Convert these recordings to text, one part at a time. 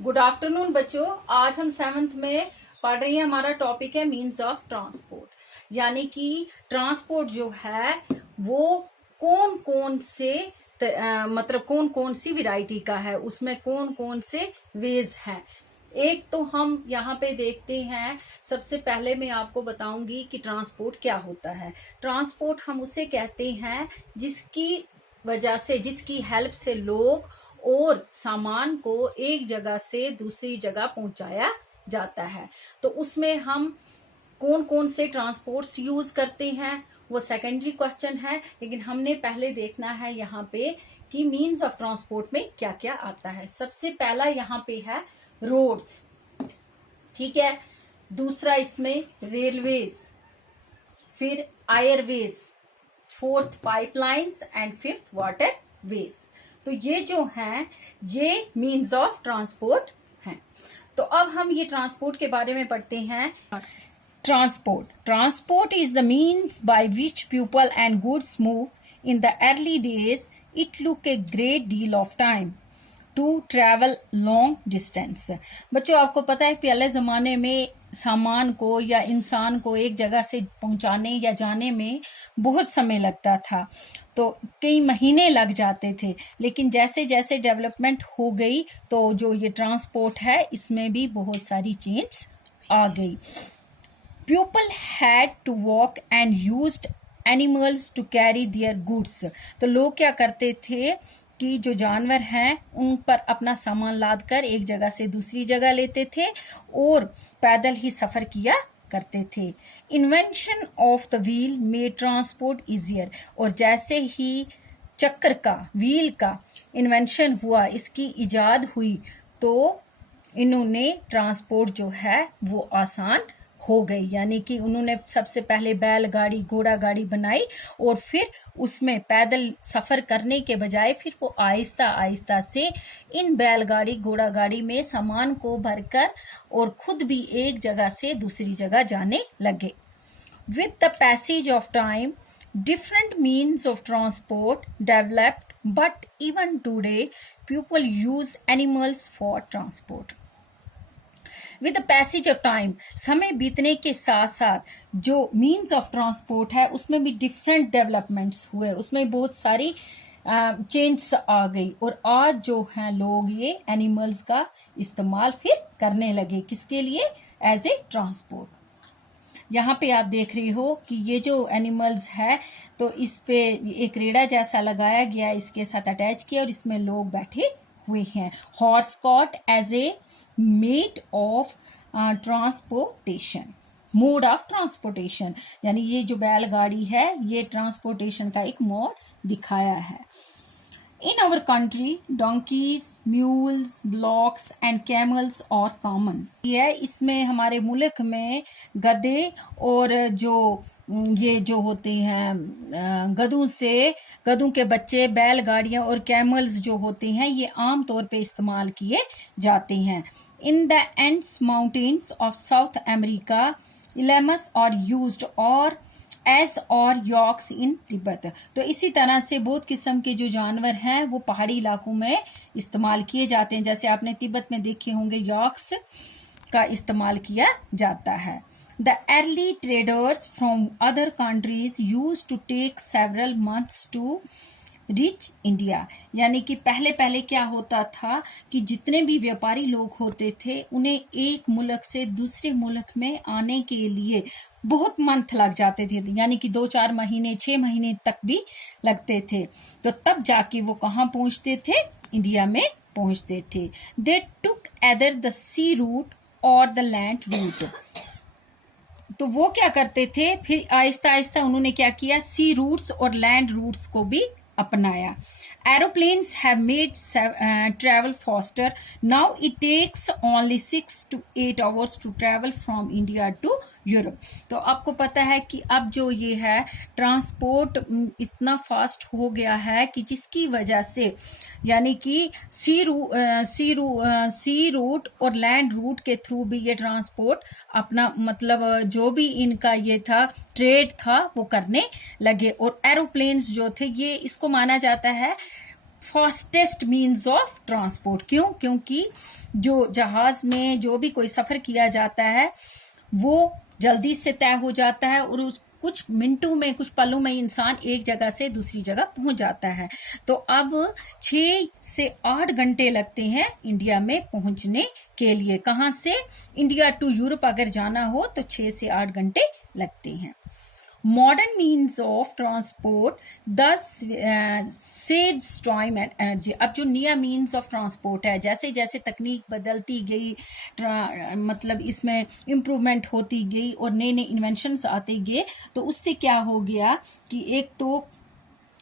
Good afternoon बच्चों। आज हम 7th में पढ़ रहे हैं। हमारा टॉपिक है मीन्स ऑफ ट्रांसपोर्ट, यानी कि ट्रांसपोर्ट जो है वो कौन कौन से मतलब कौन कौन सी वैरायटी का है, उसमें कौन कौन से वेज हैं। एक तो हम यहाँ पे देखते हैं। सबसे पहले मैं आपको बताऊंगी कि ट्रांसपोर्ट क्या होता है। ट्रांसपोर्ट हम उसे कहते हैं जिसकी वजह से, जिसकी हेल्प से लोग और सामान को एक जगह से दूसरी जगह पहुंचाया जाता है। तो उसमें हम कौन कौन से ट्रांसपोर्ट्स यूज करते हैं वो सेकेंडरी क्वेश्चन है, लेकिन हमने पहले देखना है यहाँ पे कि मीन्स ऑफ ट्रांसपोर्ट में क्या क्या आता है। सबसे पहला यहाँ पे है रोड्स, ठीक है। दूसरा इसमें रेलवेज, फिर Airways, fourth pipelines and fifth waterways. तो ये जो हैं ये मीन्स ऑफ ट्रांसपोर्ट हैं। तो अब हम ये ट्रांसपोर्ट के बारे में पढ़ते हैं। Transport is the means by which people and goods move. In the early days it took a great deal of time to travel long distance. बच्चों, आपको पता है पहले जमाने में सामान को या इंसान को एक जगह से पहुंचाने या जाने में बहुत समय लगता था, तो कई महीने लग जाते थे। लेकिन जैसे जैसे डेवलपमेंट हो गई तो जो ये ट्रांसपोर्ट है इसमें भी बहुत सारी चेंज आ गई। People had to walk and used animals to carry their goods. तो लोग क्या करते थे कि जो जानवर हैं उन पर अपना सामान लाद कर एक जगह से दूसरी जगह लेते थे और पैदल ही सफर किया करते थे। Invention of the wheel made transport easier. और जैसे ही चक्र का, व्हील का इन्वेंशन हुआ, इसकी इजाद हुई, तो इन्होंने ट्रांसपोर्ट जो है वो आसान हो गई। यानी कि उन्होंने सबसे पहले बैलगाड़ी, घोड़ा गाड़ी बनाई और फिर उसमें पैदल सफर करने के बजाय फिर वो आहिस्ता आहिस्ता से इन बैलगाड़ी, घोड़ा गाड़ी में सामान को भरकर और खुद भी एक जगह से दूसरी जगह जाने लगे। With the passage of time different means of transport developed, but even today people use animals for transport. With the passage of time, समय बीतने के साथ साथ जो मीन्स ऑफ ट्रांसपोर्ट है उसमें भी डिफरेंट डेवलपमेंट्स हुए, उसमें बहुत सारी चेंज आ गई। और आज जो है लोग ये एनिमल्स का इस्तेमाल फिर करने लगे। किसके लिए? As a transport. यहाँ पे आप देख रही हो कि ये जो एनिमल्स है तो इस पे एक रेड़ा जैसा लगाया गया, इसके साथ अटैच किया और इसमें लोग बैठे हुए हैं। Horse cart as a mode of transportation, mode of transportation, यानी ये जो बैलगाड़ी है ये ट्रांसपोर्टेशन का एक मोड दिखाया है। In our country, donkeys, mules, blocks and camels are common. इसमें हमारे मुल्क में गधे और ये जो होते हैं गधों के बच्चे, बैलगाड़ियां और कैमल्स जो होते हैं ये आम तौर पे इस्तेमाल किए जाते हैं। In the Andes Mountains of South America, llamas are used or S और यॉक्स इन तिब्बत। तो इसी तरह से बहुत किस्म के जो जानवर हैं वो पहाड़ी इलाकों में इस्तेमाल किए जाते हैं। जैसे आपने तिब्बत में देखे होंगे यॉक्स का इस्तेमाल किया जाता है। The early traders from other countries use to take several months to reach India. यानी कि पहले पहले क्या होता था कि जितने भी व्यापारी लोग होते थे उन्हें एक मुल्क से दूसरे मुल्क में आने के लिए बहुत मंथ लग जाते थे, यानी कि 2-4 महीने, 6 महीने तक भी लगते थे। तो तब जाके वो कहाँ पहुंचते थे? इंडिया में पहुंचते थे। दे टुक एदर द सी रूट और द लैंड रूट। तो वो क्या करते थे, फिर आहिस्ता आहिस्ता उन्होंने क्या किया, सी रूट्स और लैंड रूट्स को भी अपनाया। Aeroplanes have made travel faster. Now it takes only 6 to 8 hours to travel from India to Europe. तो आपको पता है कि अब जो ये है ट्रांसपोर्ट इतना फास्ट हो गया है कि जिसकी वजह से यानी कि सी रूट और लैंड रूट के थ्रू भी ये ट्रांसपोर्ट अपना मतलब जो भी इनका ये था ट्रेड था वो करने लगे। और एरोप्लेन्स जो थे ये इसको माना जाता है फास्टेस्ट मीन्स ऑफ ट्रांसपोर्ट। क्यों? क्योंकि जो जहाज में जो भी कोई सफर किया जाता है वो जल्दी से तय हो जाता है और उस कुछ मिनटों में, कुछ पलों में इंसान एक जगह से दूसरी जगह पहुंच जाता है। तो अब 6 से 8 घंटे लगते हैं इंडिया में पहुंचने के लिए। कहां से? इंडिया टू यूरोप अगर जाना हो तो 6 से 8 घंटे लगते हैं। मॉडर्न मीन्स ऑफ ट्रांसपोर्ट दस सेव्स टाइम एंड एनर्जी। अब जो नया मीन्स ऑफ ट्रांसपोर्ट है, जैसे जैसे तकनीक बदलती गई, मतलब इसमें इम्प्रूवमेंट होती गई और नए नए इन्वेंशंस आते गए, तो उससे क्या हो गया कि एक तो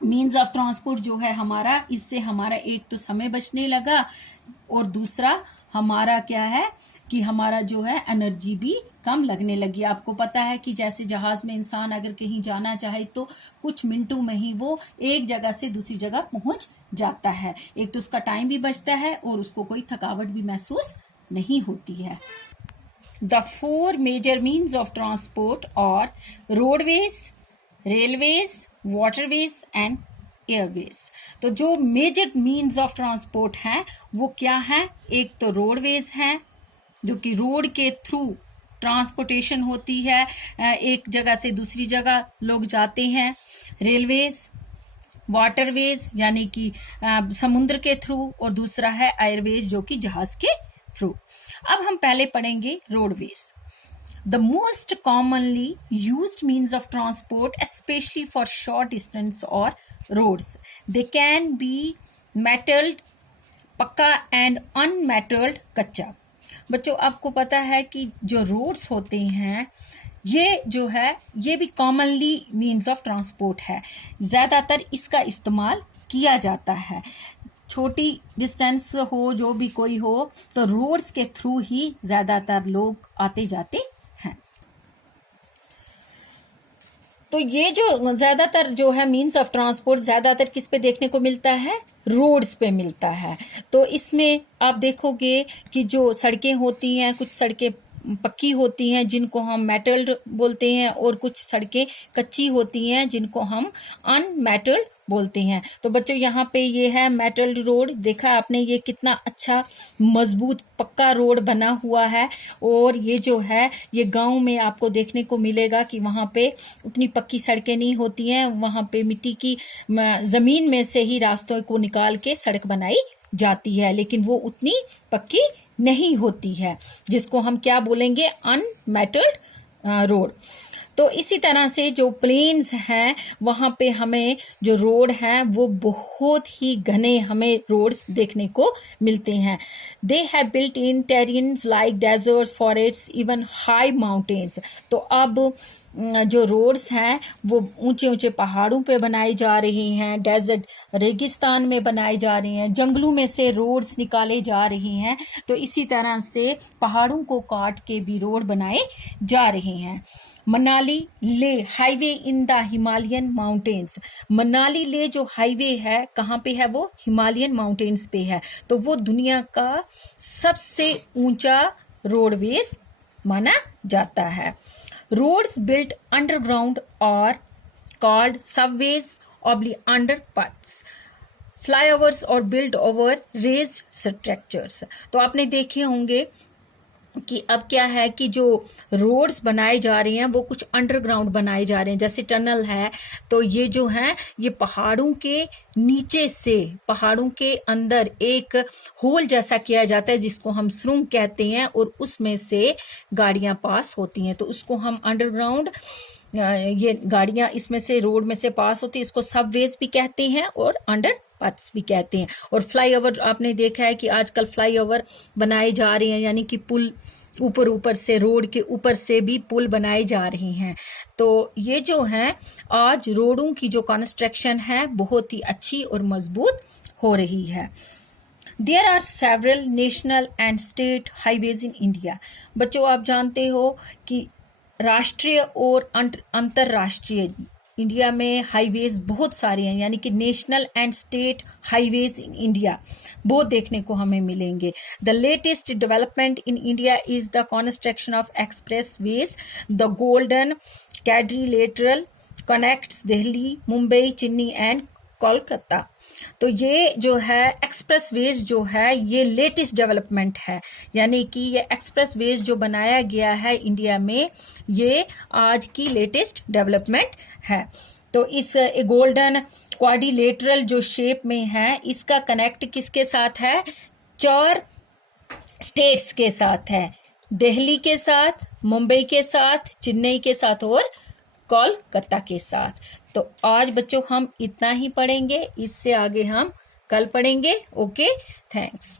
मीन्स ऑफ ट्रांसपोर्ट जो है हमारा, इससे हमारा एक तो समय बचने लगा और दूसरा हमारा क्या है कि हमारा जो है एनर्जी भी कम लगने लगी। आपको पता है कि जैसे जहाज में इंसान अगर कहीं जाना चाहे तो कुछ मिनटों में ही वो एक जगह से दूसरी जगह पहुंच जाता है। एक तो उसका टाइम भी बचता है और उसको कोई थकावट भी महसूस नहीं होती है। The 4 major means of transport और roadways, railways, waterways and airways. तो जो मेजर मीन्स ऑफ ट्रांसपोर्ट हैं वो क्या है? एक तो रोडवेज है जो कि रोड के थ्रू ट्रांसपोर्टेशन होती है, एक जगह से दूसरी जगह लोग जाते हैं। रेलवेज, वाटरवेज यानी कि समुद्र के थ्रू, और दूसरा है एयरवेज जो कि जहाज के थ्रू। अब हम पहले पढ़ेंगे roadways. The most commonly used means of transport, especially for short distance or roads. They can be metalled पक्का and unmetalled कच्चा। बच्चों आपको पता है कि जो रोड्स होते हैं ये जो है ये भी कॉमनली मीन्स ऑफ ट्रांसपोर्ट है। ज्यादातर इसका इस्तेमाल किया जाता है। छोटी डिस्टेंस हो, जो भी कोई हो, तो रोड्स के थ्रू ही ज्यादातर लोग आते जाते हैं। तो ये जो ज्यादातर जो है मीन्स ऑफ ट्रांसपोर्ट ज्यादातर किस पे देखने को मिलता है? रोड्स पे मिलता है। तो इसमें आप देखोगे कि जो सड़कें होती हैं, कुछ सड़कें पक्की होती हैं जिनको हम मेटल्ड बोलते हैं, और कुछ सड़कें कच्ची होती हैं जिनको हम अनमेटल्ड बोलते हैं। तो बच्चों यहाँ पे ये है मेटल्ड रोड, देखा आपने ये कितना अच्छा मजबूत पक्का रोड बना हुआ है। और ये जो है ये गांव में आपको देखने को मिलेगा कि वहां पे उतनी पक्की सड़कें नहीं होती हैं, वहां पे मिट्टी की जमीन में से ही रास्तों को निकाल के सड़क बनाई जाती है, लेकिन वो उतनी पक्की नहीं होती है, जिसको हम क्या बोलेंगे? Unmetalled road. तो इसी तरह से जो प्लेन्स हैं वहां पे हमें जो रोड हैं वो बहुत ही घने हमें रोड्स देखने को मिलते हैं। They have built in terrains like desert, forest, even high mountains. तो अब जो रोड्स हैं वो ऊंचे ऊंचे पहाड़ों पे बनाई जा रही हैं, डेजर्ट रेगिस्तान में बनाई जा रही हैं, जंगलों में से रोड्स निकाले जा रही हैं। तो इसी तरह से पहाड़ों को काट के भी रोड बनाए जा रहे हैं। मनाली ले highway in the Himalayan mountains. Manali ले जो हाईवे है कहाँ पे है? वो हिमालयन माउंटेन्स पे है। तो वो दुनिया का सबसे ऊंचा रोडवेज माना जाता है। रोड्स बिल्ट अंडरग्राउंड और कॉल्ड सबवेज ऑब्ली अंडरपाथ्स। फ्लाईओवर्स और बिल्ड ओवर रेज्ड स्ट्रक्चर्स। तो आपने देखे होंगे कि अब क्या है कि जो रोड्स बनाए जा रहे हैं वो कुछ अंडरग्राउंड बनाए जा रहे हैं, जैसे टनल है। तो ये जो है ये पहाड़ों के नीचे से, पहाड़ों के अंदर एक होल जैसा किया जाता है जिसको हम सुरंग कहते हैं, और उसमें से गाड़ियां पास होती हैं। तो उसको हम अंडरग्राउंड, ये गाड़ियां इसमें से रोड में से पास होती है, इसको सबवेज भी कहते हैं और अंडर पाथ्स भी कहते हैं। और फ्लाईओवर आपने देखा है कि आजकल फ्लाईओवर बनाए जा रहे हैं, यानी कि पुल ऊपर ऊपर से, रोड के ऊपर से भी पुल बनाए जा रहे हैं। तो ये जो है आज रोडों की जो कंस्ट्रक्शन है बहुत ही अच्छी और मजबूत हो रही है। There are several national and state highways in India. बच्चों आप जानते हो कि राष्ट्रीय और अंतरराष्ट्रीय इंडिया में हाईवेज बहुत सारे हैं, यानी कि national and state highways in India बहुत देखने को हमें मिलेंगे। The latest development in India is the construction of express ways. The golden quadrilateral connects Delhi, Mumbai, Chennai and Kolkata. तो ये जो है एक्सप्रेस वेज जो है ये लेटेस्ट डेवलपमेंट है, यानी कि ये एक्सप्रेस वेज जो बनाया गया है इंडिया में ये आज की लेटेस्ट डेवलपमेंट है। तो इस गोल्डन क्वाड्रिलेटरल जो शेप में है इसका कनेक्ट किसके साथ है, 4 स्टेट्स के साथ है, दिल्ली के साथ, मुंबई के साथ, चेन्नई के साथ और कोलकाता के साथ। तो आज बच्चों हम इतना ही पढ़ेंगे, इससे आगे हम कल पढ़ेंगे। Okay, thanks.